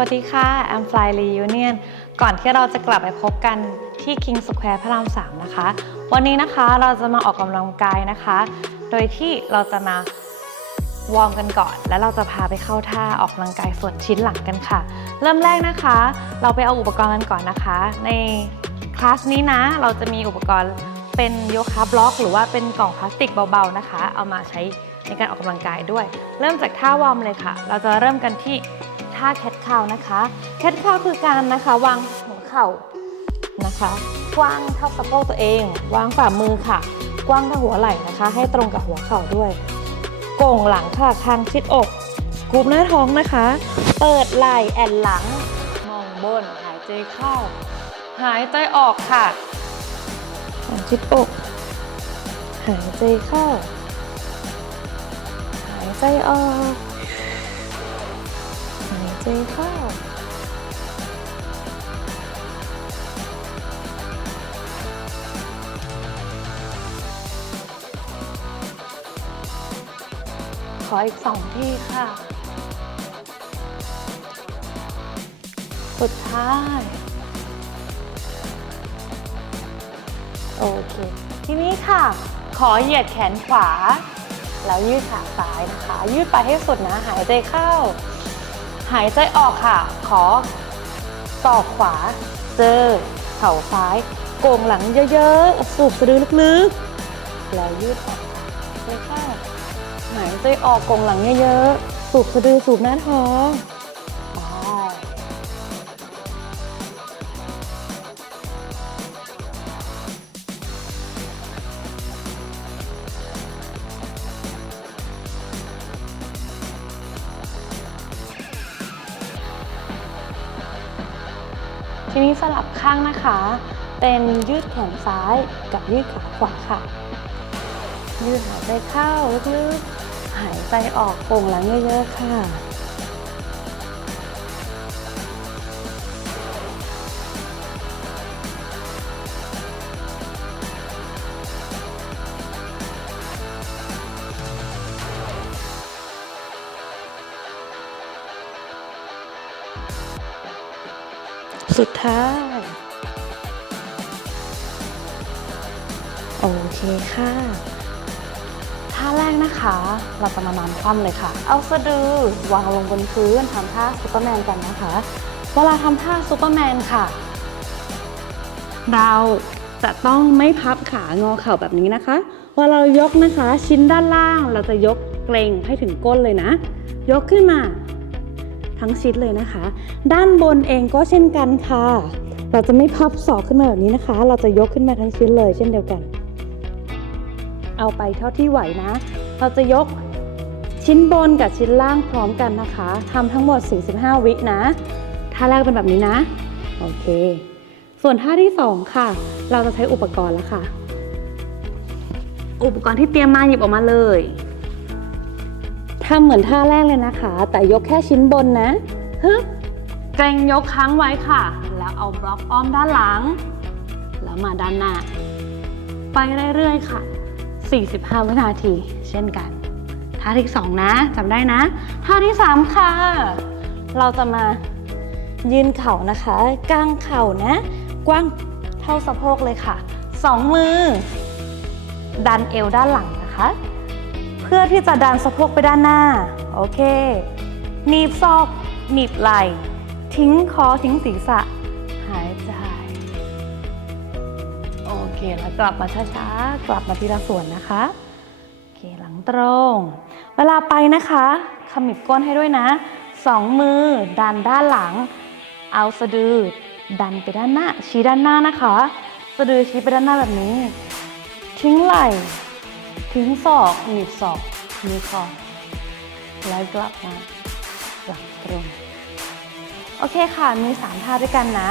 วัสดีค่ะ I'm Fly Reunion ก่อนที่เราจะกลับไปพบกันที่ King Square พระราม3นะคะ วันนี้นะคะเราจะมาออกกำลังกายนะคะ โดยที่เราจะมาวอร์มกันก่อน แล้วเราจะพาไปเข้าท่าออกกำลังกายส่วนชิ้นหลังกันค่ะ เริ่มแรกนะคะ เราไปเอาอุปกรณ์กันก่อนนะคะ ในคลาสนี้นะ เราจะมีอุปกรณ์เป็นโยคะบล็อก หรือว่าเป็นกล่องพลาสติกเบาๆนะคะ เอามาใช้ในการออกกำลังกายด้วย เริ่มจากท่าวอร์มเลยค่ะ เราจะเริ่มกันที่ ท่าแคทคาวนะคะ แคทคาวคือการนะคะ วางหัวเข่านะคะกว้างเท่าสะโพกตัวเอง วางฝ่ามือค่ะ กว้างเท่าหัวไหล่นะคะ ให้ตรงกับหัวเข่าด้วยโก่งหลังค่ะคางชิดอกกรูปหน้าท้องนะคะ เปิดไหล่แอนหลัง มองบนหายใจเข้า หายใจออกค่ะคางชิดอก หายใจเข้า หายใจออก จเข้าขออีกสองที่ค่ะ สุดท้าย โอเค ทีนี้ค่ะ ขอเหยียดแขนขวา แล้วยืดขาซ้ายนะคะ ยืดไปให้สุดนะ หายใจเข้า หายใจออกค่ะ ขอศอกขวา เจอ เข่าซ้าย โก่งหลังเยอะๆ สูบสะดือลึกๆ แล้วยืดออกเลยค่ะ หายใจออกโก่งหลังเยอะๆ สูบสะดือสูบหน้าท้อง ทีนี้สลับข้างนะคะ เป็นยืดแขนซ้ายกับยืดขาขวาค่ะ ยืดหายใจเข้าลึกๆ หายใจออกโป่งหลังเยอะๆค่ะ สุดท้าย โอเคค่ะ ท่าแรกนะคะ เราจะมานอนคว่ำเลยค่ะ เอาสะดือวางลงบนพื้นทำท่าซูเปอร์แมนกันนะคะ เวลาทำท่าซูเปอร์แมนค่ะ เราจะต้องไม่พับขางอเข่าแบบนี้นะคะเวลาเรายกนะคะ ชิ้นด้านล่างเราจะยกเกรงให้ถึงก้นเลยนะ ยกขึ้นมา ทั้งชิ้นเลยนะคะ ด้านบนเองก็เช่นกันค่ะ เราจะไม่พับศอกขึ้นมาแบบนี้นะคะ เราจะยกขึ้นมาทั้งชิ้นเลยเช่นเดียวกัน เอาไปเท่าที่ไหวนะ เราจะยกชิ้นบนกับชิ้นล่างพร้อมกันนะคะทำทั้งหมด 45 วินะท่าแรกเป็นแบบนี้นะ โอเค ส่วนท่าที่ 2 ค่ะ เราจะใช้อุปกรณ์แล้วค่ะ อุปกรณ์ที่เตรียมมาหยิบออกมาเลย ทำเหมือนท่าแรกเลยนะคะ แต่ยกแค่ชิ้นบนนะฮึบเกรงยกค้างไว้ค่ะ แล้วเอาบล็อกอ้อมด้านหลัง แล้วมาด้านหน้า ไปเรื่อยๆค่ะ 45 วินาที เช่นกัน ท่าที่ 2 นะจำได้นะ ท่าที่ 3 ค่ะ เราจะมายืนเข่านะคะกางเข่านะ กว้างเท่าสะโพกเลยค่ะ 2 มือ ดันเอวด้านหลังนะคะ เพื่อที่จะดันสะโพกไปด้านหน้า โอเค หนีบศอก หนีบไหล่ ทิ้งคอ ทิ้งศีรษะ หายใจ โอเค แล้วกลับมาช้าๆ กลับมาทีละส่วนนะคะ โอเค หลังตรง เวลาไปนะคะ ขมิบก้นให้ด้วยนะ สองมือ ดันด้านหลัง เอาสะดือ ดันไปด้านหน้า ชี้ด้านหน้านะคะ สะดือชี้ไปด้านหน้าแบบนี้ ทิ้งไหล่ ทิ้งศอกหนีบศอกหนีคอแล้วกลับมาหลังตรง โอเคค่ะ มี3ท่าด้วยกันนะ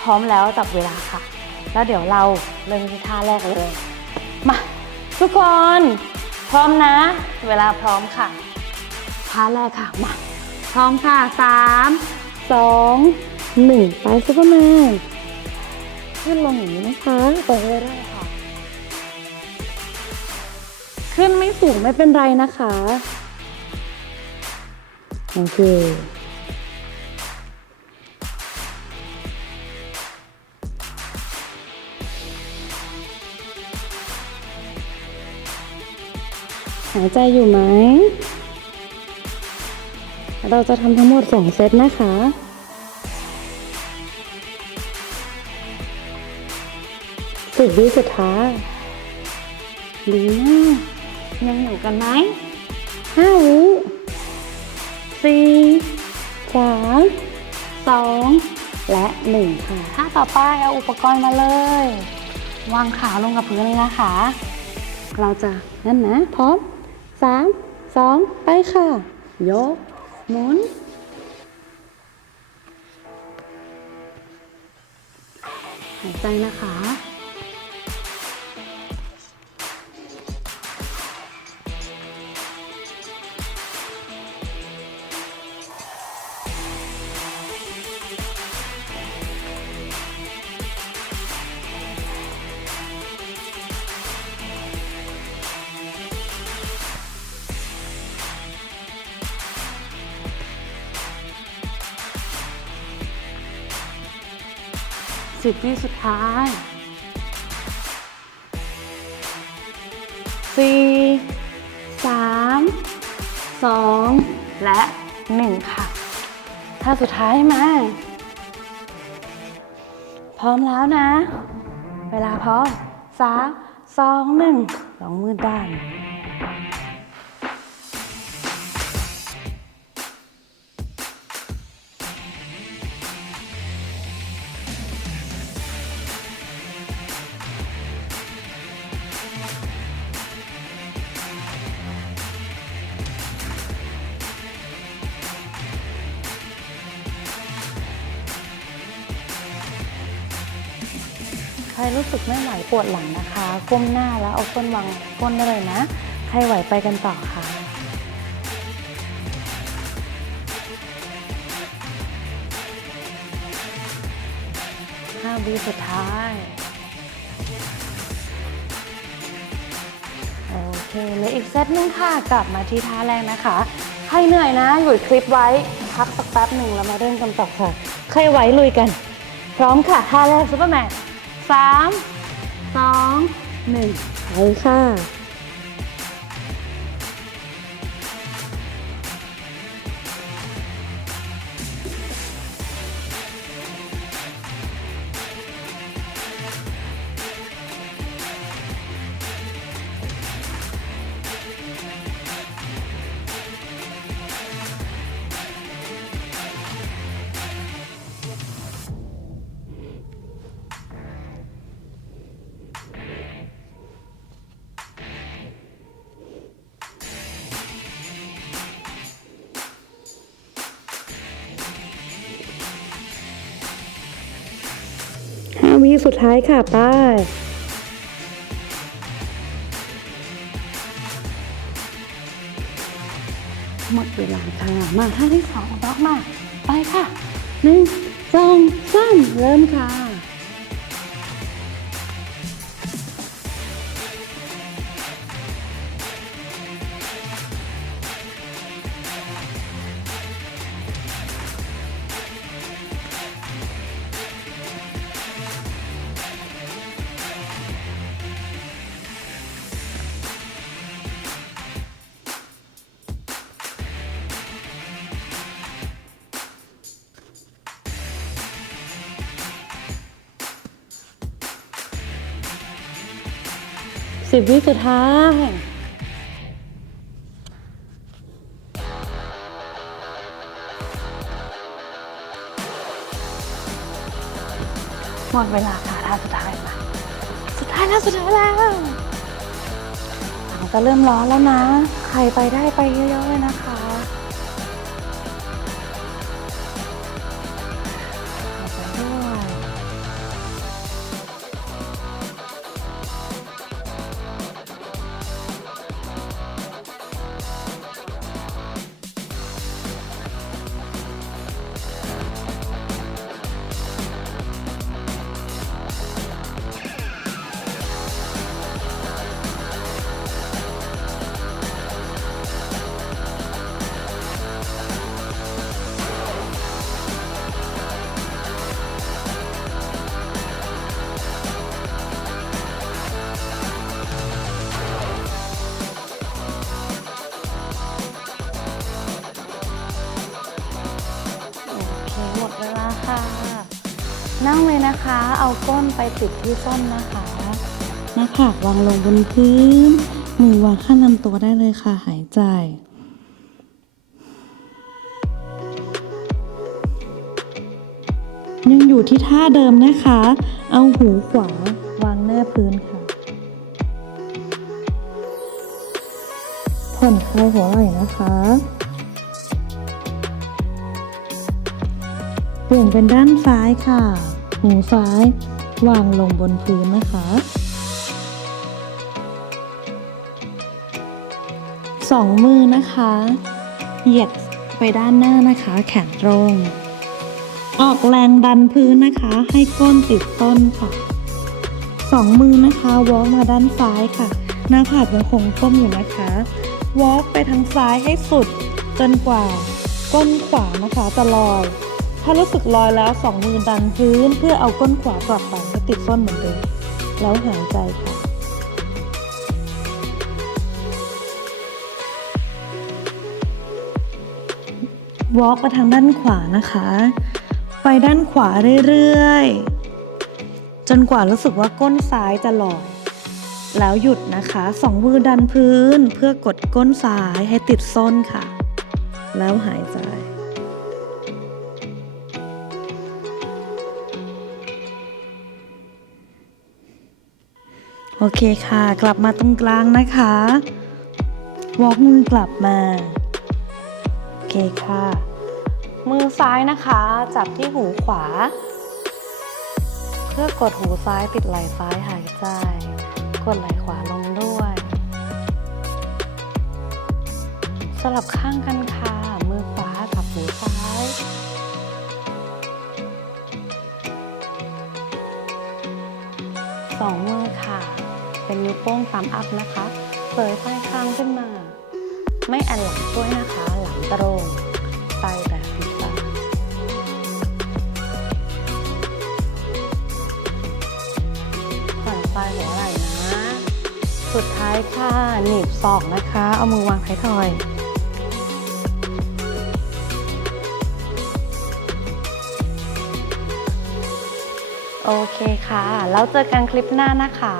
พร้อมแล้วจับเวลาค่ะ แล้วเดี๋ยวเราเริ่มที่ท่าแรกเลย มาทุกคน พร้อมนะ เวลาพร้อมค่ะท่าแรกค่ะ มา พร้อมค่ะ3 2 1ไปซุปเปอร์แมนขึ้นลงอย่างนี้นะคะไปเรื่อย ขึ้นไม่สูงไม่เป็นไรนะคะ โอเค หายใจอยู่ไหม เราจะทำทั้งหมดสองเซตนะคะสิดวิสุดท้าดีมาก ยังอยู่กันไหมห้าวิสี่สามสองและหนึ่งค่ะท่าต่อไปเอาอุปกรณ์มาเลย วางขาลงกับพื้นเลยนะคะ เราจะนั่นนะ พร้อมสามสองไปค่ะ ยก หมุนหายใจนะคะ สิบวิสุดท้ายสี่สามสองและ1ค่ะท่าสุดท้ายมา พร้อมแล้วนะ เวลาพร้อมสามสองหนึ่งสองมือด้าน รรู้สึกไม่ไหวปวดหลังนะคะ ก้มหน้าแล้วเอาก้นวางก้นได้เลยนะ ใครไหวไปกันต่อค่ะ ห้าวิสุดท้าย โอเคเหลืออีกเซตนึงค่ะ กลับมาที่ท่าแรกนะคะ ใครเหนื่อยนะ หยุดคลิปไว้ พักสักแป๊บหนึ่งแล้วมาเริ่มกันต่อค่ะ ใครไหวลุยกัน พร้อมค่ะท่าแรกซุปเปอร์แมน สามสองหนึ่งไปค่ะ วีสุดท้ายค่ะป้ายหมดเวลาค่ะ มาท่าที่สองบล็อกมา ไปค่ะหนึ่งสองสามเริ่มค่ะ สิบวิสุดท้ายหมดเวลาค่ะท่าสุดท้ายมาสุดท้ายแล้วสุดท้ายแล้วหลังจะเริ่มร้อนแล้วนะ ใครไปได้ไปเยอะๆเลยนะคะ นั่งเลยนะคะ เอาก้นไปติดที่ส้นนะคะหน้าผากวางลงบนพื้น มือวางข้างลำตัวได้เลยค่ะ หายใจยังอยู่ที่ท่าเดิมนะคะ เอาหูขวาวางแนบพื้นค่ะ ผ่อนคลายหัวไหล่นะคะ เปลี่ยนเป็นด้านซ้ายค่ะ หูซ้าย วางลงบนพื้นนะคะ สองมือนะคะ เหยียดไปด้านหน้านะคะ แขนตรง ออกแรงดันพื้นนะคะ ให้ก้นติดต้นค่ะ สองมือนะคะวอล์กมาด้านซ้ายค่ะ หน้าผากยังคงก้มอยู่นะคะวอล์กไปทางซ้ายให้สุดจนกว่าก้นขวานะคะจะลอย ถ้ารู้สึกลอยแล้วสองมือดันพื้น เพื่อเอาก้นขวากลับไปให้ติดส้นเหมือนเดิมแล้วหายใจค่ะวอล์กไปทางด้านขวานะคะ ไปด้านขวาเรื่อยๆ จนกว่ารู้สึกว่าก้นซ้ายจะลอย แล้วหยุดนะคะสองมือดันพื้นเพื่อกดก้นซ้ายให้ติดส้นค่ะ แล้วหายใจ โอเคค่ะ กลับมาตรงกลางนะคะวอกมือกลับมา โอเคค่ะ มือซ้ายนะคะ จับที่หูขวา เพื่อกดหูซ้ายติดไหล่ซ้ายหายใจ กดไหล่ขวาลงด้วย สลับข้างกันค่ะ มือขวากับหูซ้ายสองมือ เป็นนิ้วโป้งตามอัพนะคะเสยปลายคางขึ้นมา ไม่แอนหลังด้วยนะคะ หลังตรงไปแบบพิซซ่าผ่อนคลายหัวไหล่นะ สุดท้ายค่ะหนีบศอกนะคะ เอามือวางท้ายทอยโอเคค่ะ แล้วเจอกันคลิปหน้านะคะ